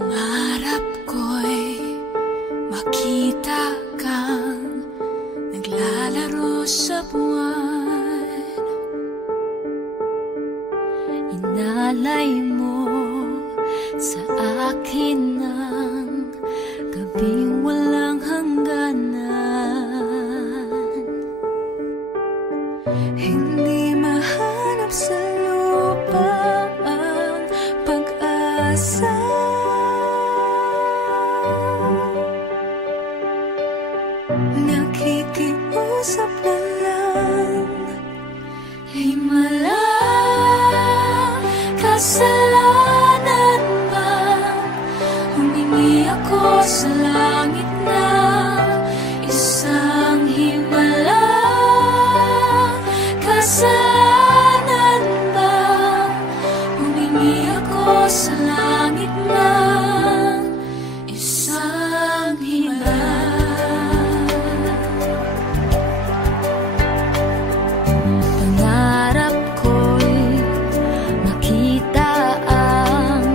Pangarap ko'y makita kang naglalaro sa buwan. Inalay mo sa akin ang gabing walang hangganan. Hindi mahanap sa lupa ang pag-asa. Nakikiusap na lang, himala, kasalanan ba? Humingi ako sa langit na isang himala. Kasalanan ba? Humingi ako sa langit na isang himala. Pangarap ko'y makita ang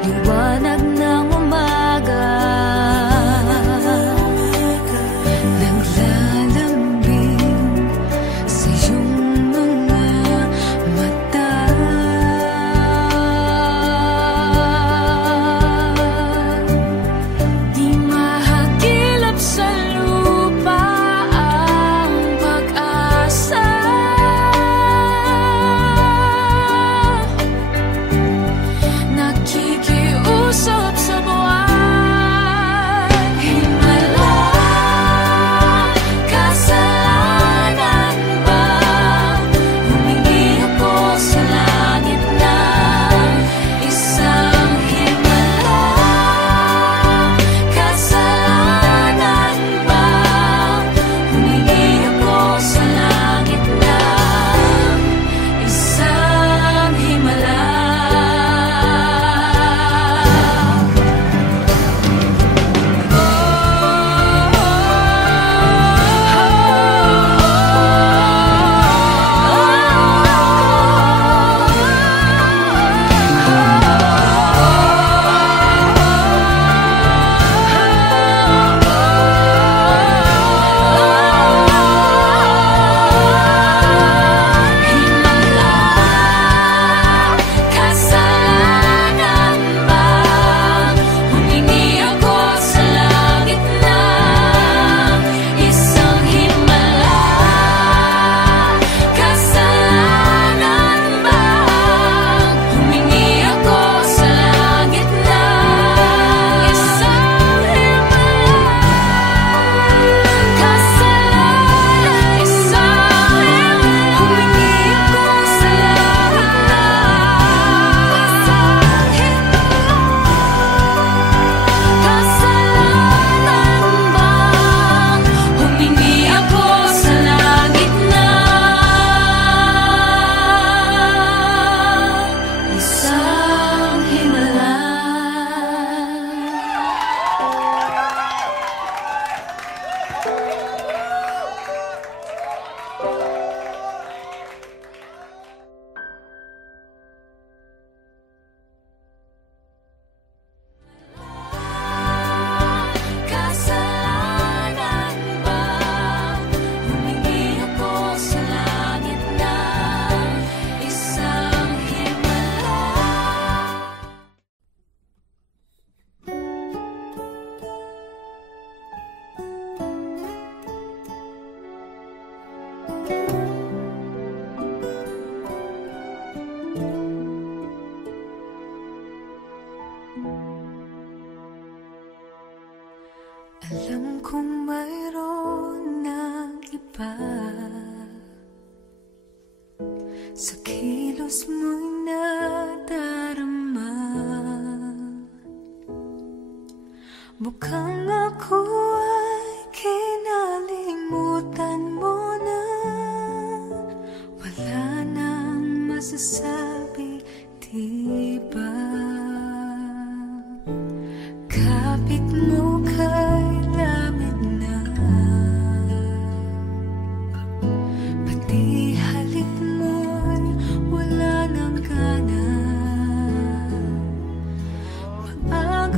liwanag ng umaga, naglalambing sa iyong mga mata. Di mahagilap sa lupa ang pag-asa. Nakikiusap sa buwan, himala, kasalanan ba? Humingi ako sa langit na isang himala. Kasalanan ba? Humingi ako sa langit na isang himala. Kasalanan ba? Humingi ako sa langit na isang himala. Kasalanan ba? Humingi ako sa langit na isang himala. Kasalanan, isang himala. Humingi ako sa langit na isang himala. Kasalanan ba? Humingi ako sa langit na isang himala. Kasalanan ba? Humingi ako sa langit na isang himala. Alam kong mayroon ng iba sa kilos mo'y nadarama. Mukhang ako ay kinalimutan mo na. Wala nang masasabi, di ba? Kapit mo kay lamig na, pati halik mo'y wala nang gana. Maaga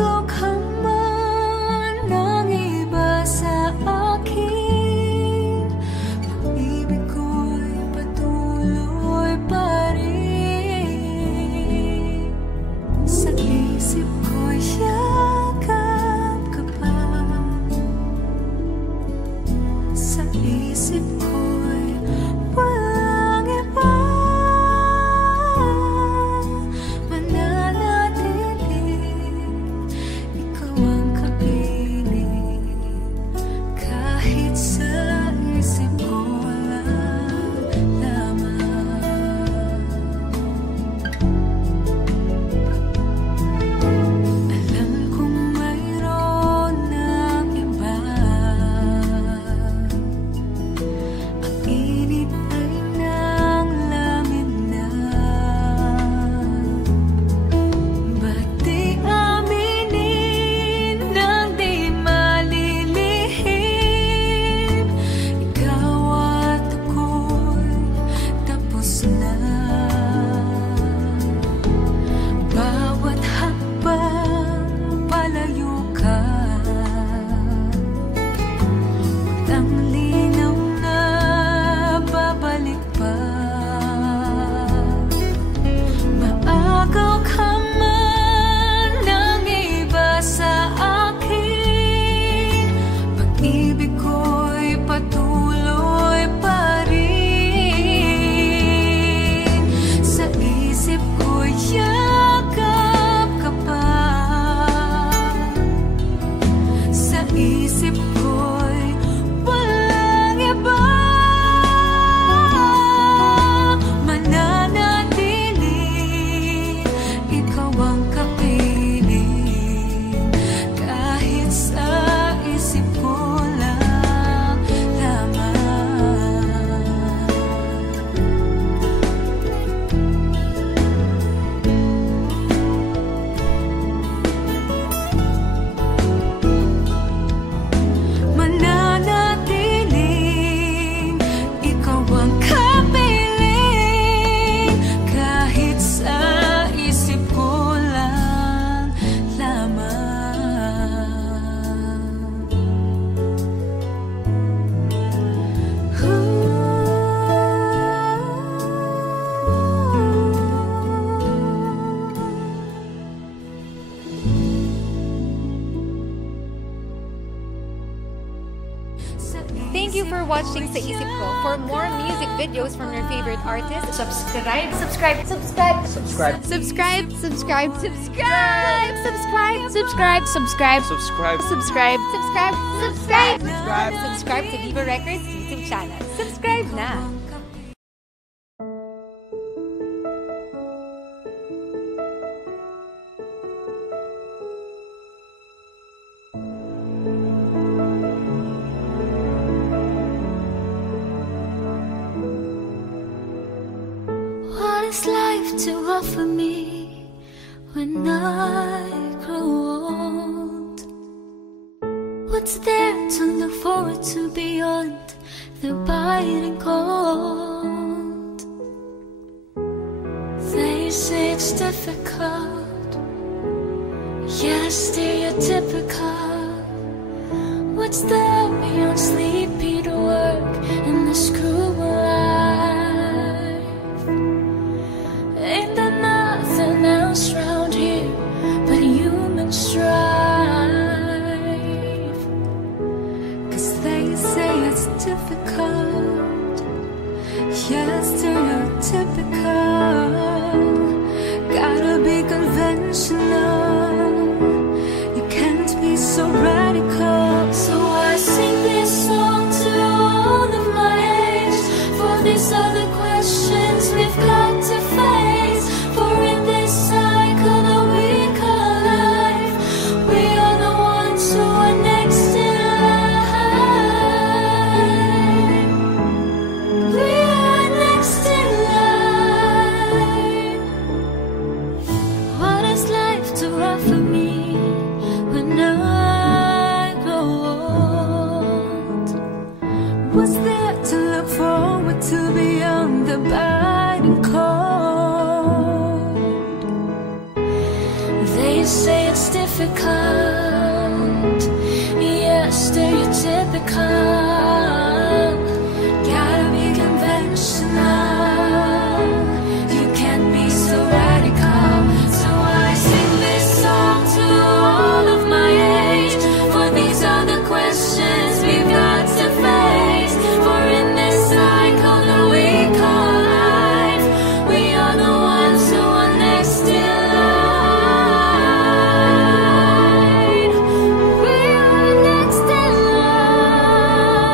watching Sa Isip Ko. For more music videos from your favorite artists, Subscribe. subscribe, subscribe, subscribe, subscribe, subscribe, subscribe, subscribe, subscribe, subscribe, Subscribe. subscribe, subscribe, subscribe, subscribe, subscribe to Viva Records YouTube channel. Subscribe na! What is life to offer me when I grow old? What's there to look forward to beyond the biting cold? They say it's difficult, yeah, stereotypical. What's there beyond sleepy to work in this cruel life? Ain't there nothing else round here but human strife? 'Cause they say it's difficult, yeah, stereotypical. Gotta be conventional, you can't be so radical. So I sing this song to all of my age, for these are the questions we've got to face. For in this cycle that we call life, we are the ones who are next in line. We are next in line. What is life to offer me when I grow old? What's there to look forward to beyond the biting cold? They say it's difficult, yeah, stereotypical. Gotta be conventional, you can't be so radical. So I sing this song to all of my age, for these are the questions we've got to face. For in this cycle that we call life, we are the ones who are next in line. We are next in line.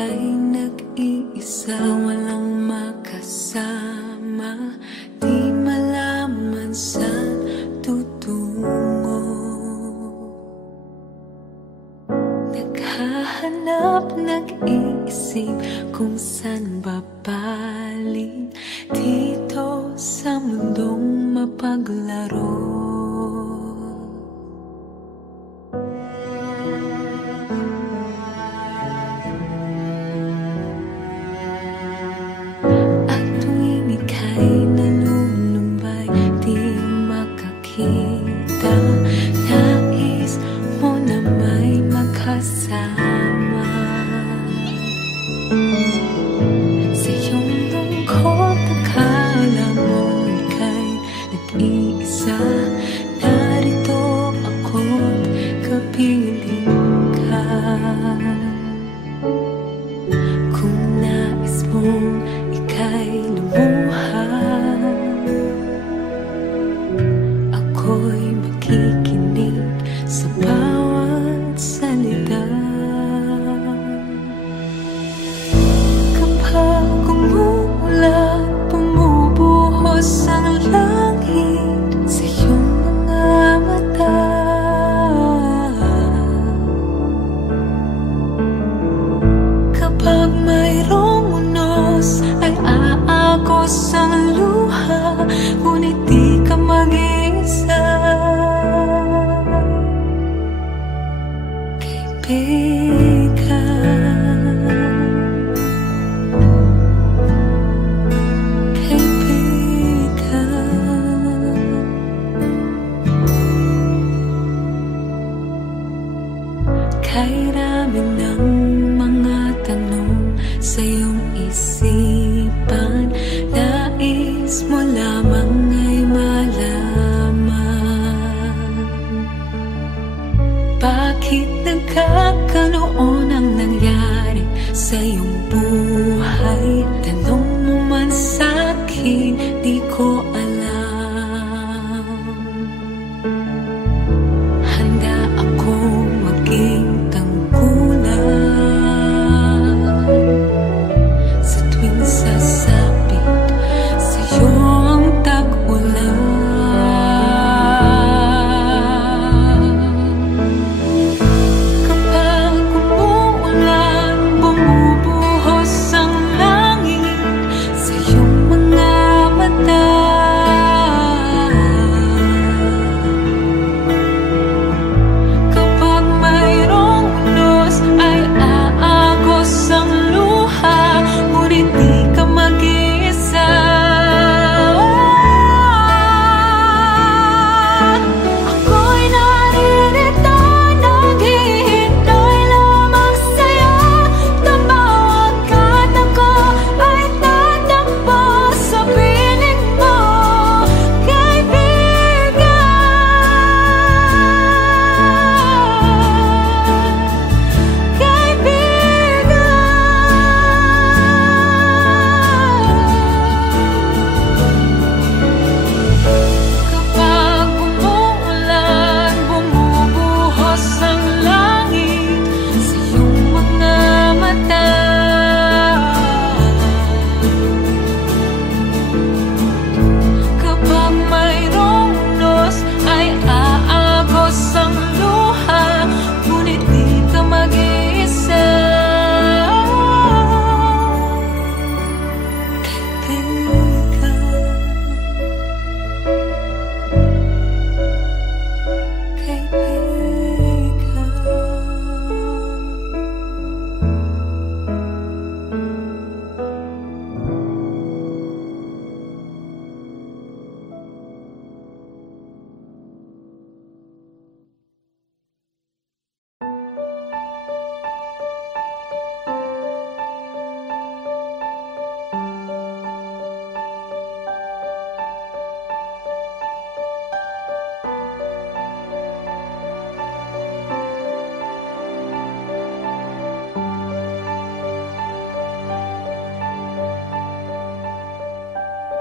ika'y nag-iisa, walang makasama, di malaman saan tutungo. Naghahanap, nag-iisip kung saan babaling dito sa mundong mapaglaro.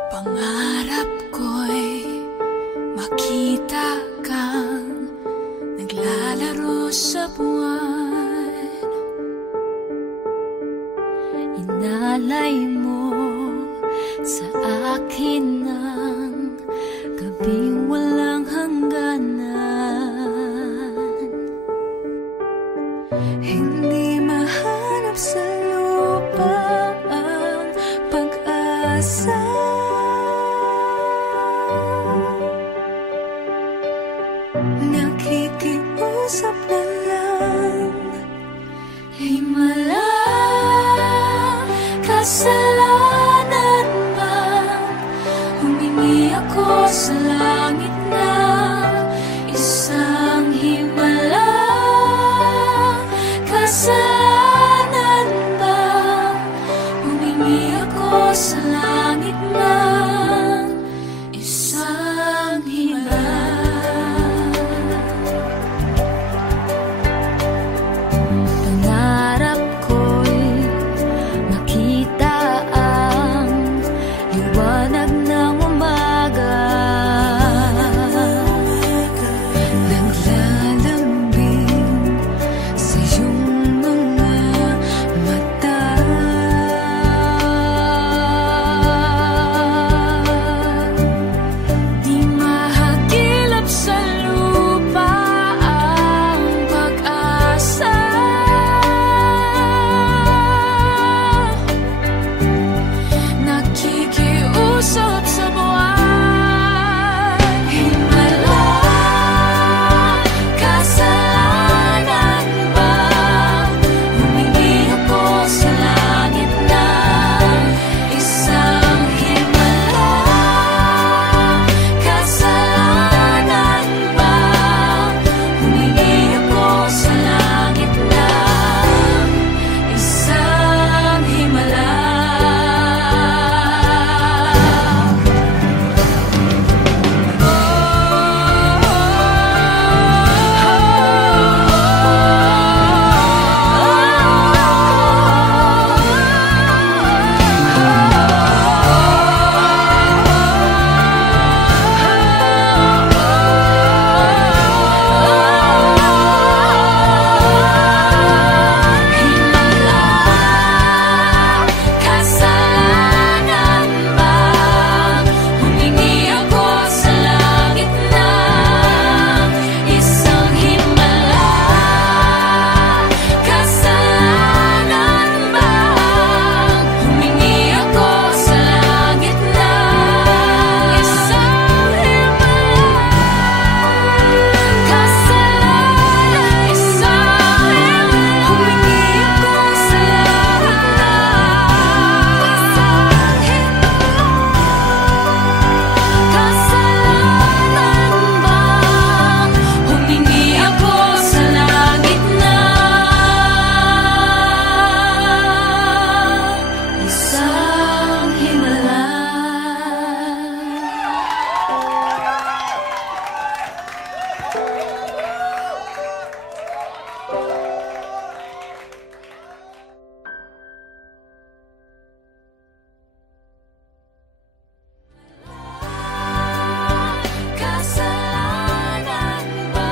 Pangarap ko'y makita kang naglalaro sa buwan, alay mo sa akin ng gabing walang hangganan. Hindi mahanap sa lupa ang pag-asa. Nakikiusap na lang, himala, kasalanan ba? Humingi ako sa langit na isang himala. Kasalanan ba? Humingi ako sa langit na isang himala. Pangarap ko'y makita ang liwanag ng umaga. naglalambing sa iyong mga mata. Di mahagilap sa lupa ang pag-asa. Nakikiusap sa buwan, himala, kasalanan ba? Humingi ako sa langit na isang himala. Kasalanan ba? Humingi ako sa langit na isang himala. Kasalanan ba? Humingi ako sa langit na isang himala. Kasalanan ba? Humingi ako sa langit na isang himala. Kasalanan, isang himala. Humingi ako sa langit na kasalanan ba? Humingi ako sa langit na isang himala. Kasalanan ba?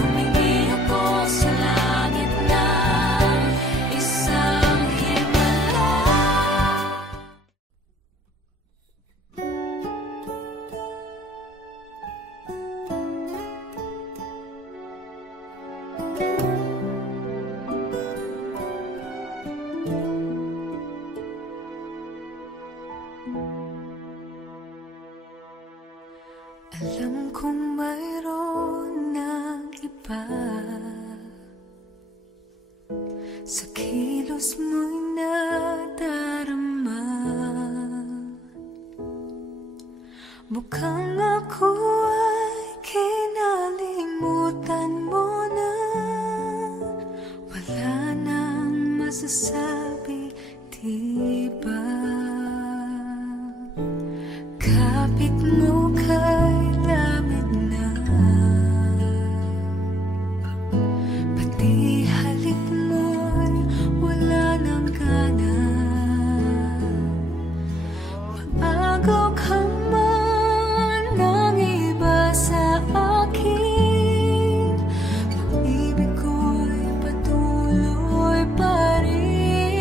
Humingi ako sa langit na isang himala. Alam kong mayroon ng iba sa kilos mo'y nadarama. Mukhang ako ay kinalimutan mo na. Wala nang masasabi, di ba? Kapit mo kay lamig na, pati halik mo'y wala nang gana. Maagaw ka man ng iba sa akin, pag-ibig ko'y patuloy pa rin.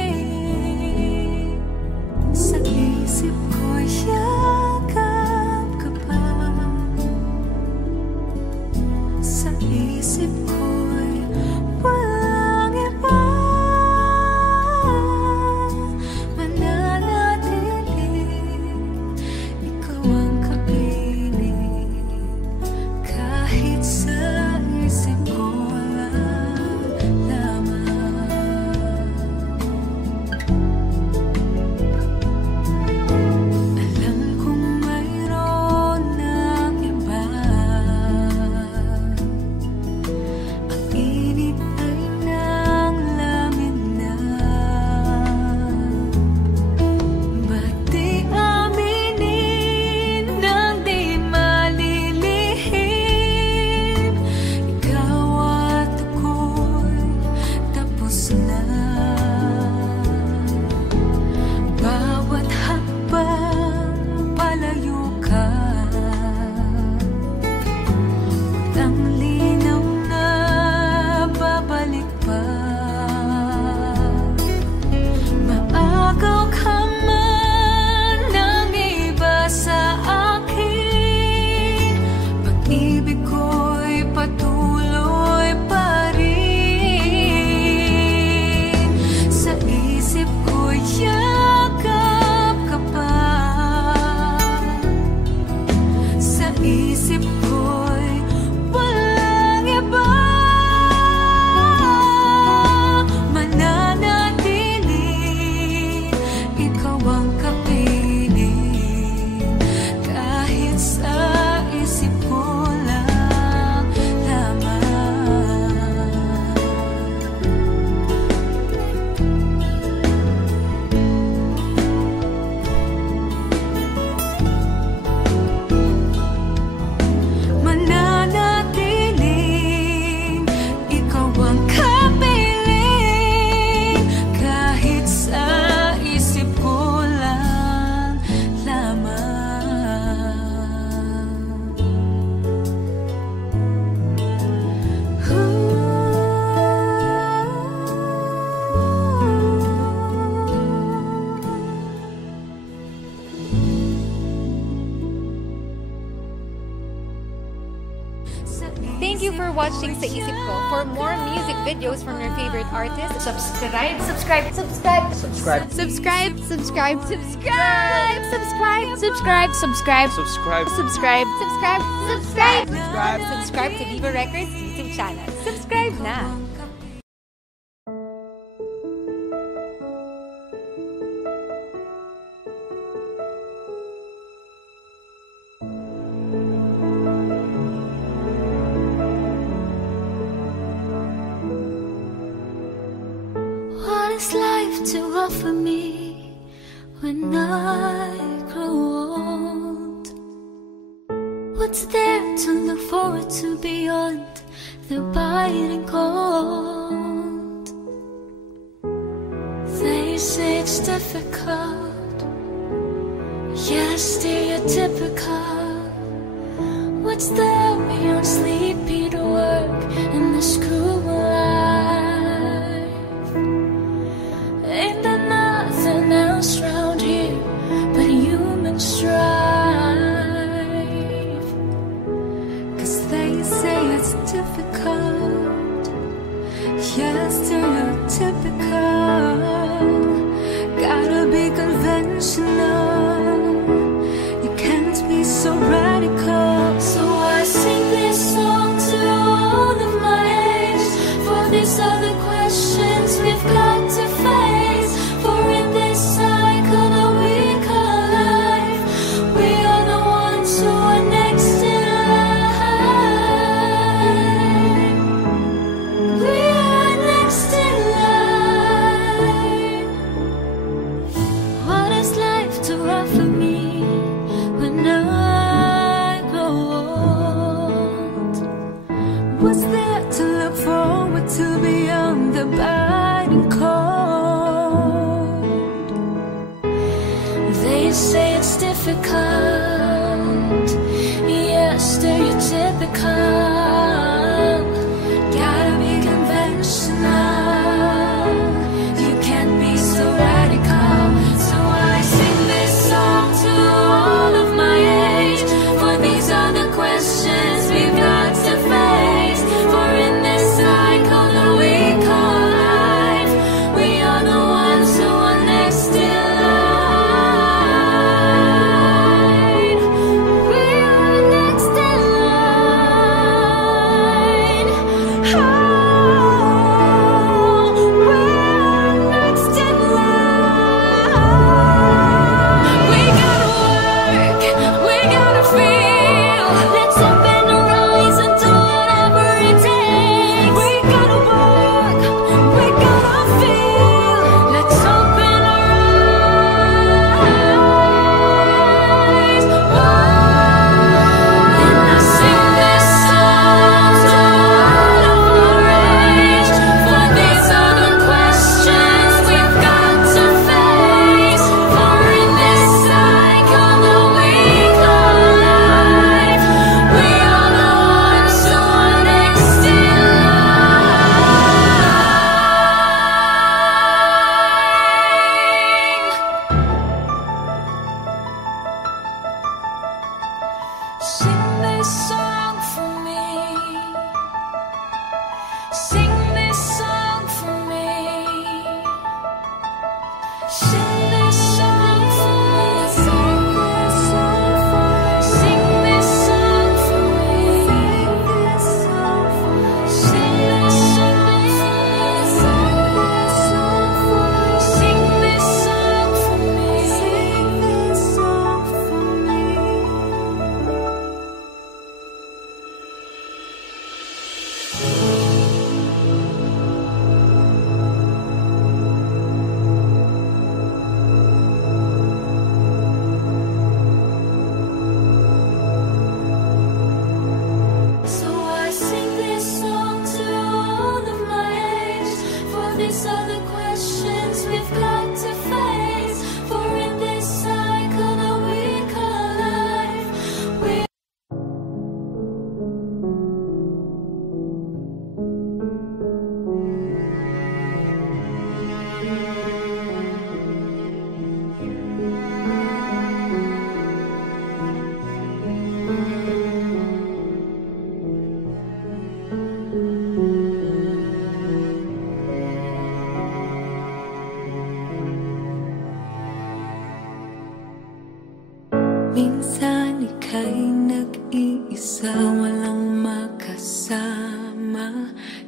isip ko'y walang iba. Mananatili, ikaw ang kapiling, kahit sa isip ko lang lamang. Mananatiling, ikaw ang kapiling, kahit sa isip ko lang lamang. Thank you for watching Sa Isip Ko. For more music videos from your favorite artists, subscribe. Subscribe. Subscribe. Subscribe. Subscribe. Subscribe. Subscribe. Subscribe. Subscribe. Subscribe. Subscribe. Subscribe. Subscribe. Subscribe. Subscribe to Viva Records YouTube channel. Subscribe na. What is life to offer me when I grow old? What's there to look forward to beyond the biting cold? They say it's difficult, yes, stereotypical. What's there beyond sleepy to work in this cruel life? Ain't there nothing else round here but human strife? 'Cause they say it's difficult, yes, stereotypical. Gotta be conventional, you can't be so radical. So I sing this song to all of my age, for these are the questions we've got to face. For in this cycle that we call life, we are the ones who are next in line. We are next in line. What is life to offer me when I grow old? What's there to look forward to beyond the biting cold? They say it's difficult, yes, stereotypical. Gotta be conventional, you can't be so radical. So I sing this song to all of my age, for these are the questions we've got to face. For in this cycle that we call life, we are the ones who are next in line. We are next in line. Oh, we're next in line. We gotta work, we gotta feel. Let's open our eyes and do whatever it takes. We gotta work, we gotta feel. Let's open our eyes. And I sing this song to all of our age, for these are the questions we've got to face. For in this cycle that we call life, we are the ones who are next in line. Sing this song for me. Sing this song for me. Sing this song for me. Sing this song for me. Sing this song ngayon ika'y nag-iisa, walang makasama,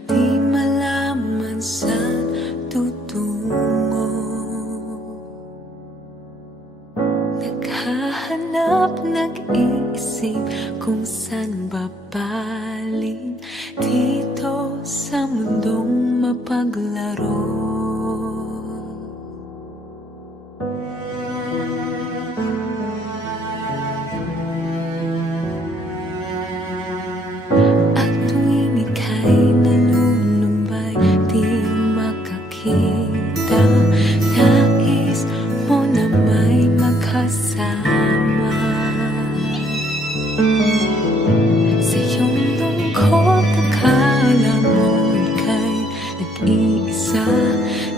di malaman saan tutungo. Naghahanap, nag-iisip kung saan babaling dito sa mundong mapaglaro. At tuwing ika'y nalulumbay, di makakita, nais mo na may makasama. Sa iyong lungkot, akala mo ika'y nag-iisa,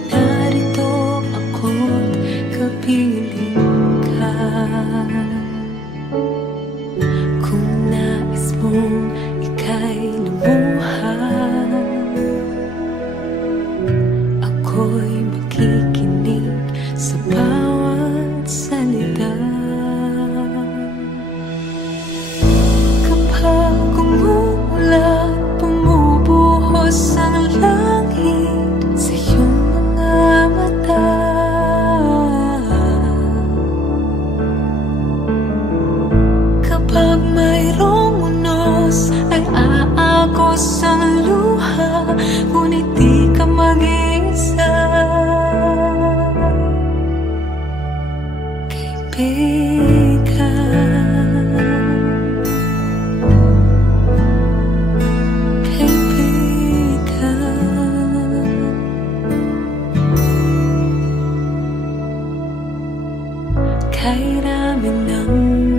narito ako't kapiling ka. Kung nais mong ika'y lumuhan, ako'y makikinig sa bawat salita. Kapag umuulan, bumubuhos ang langit sa iyong mga mata, kapag mayroong unos ay aagos ang luha, ngunit di ka mag-iisa. Kay rami ng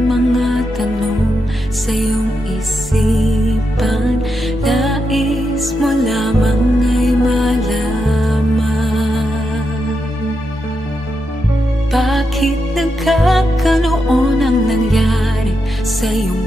mga tanong sa iyong isipan, nais mo lamang ay malaman. Bakit nagkaganoon ang nangyari sa iyong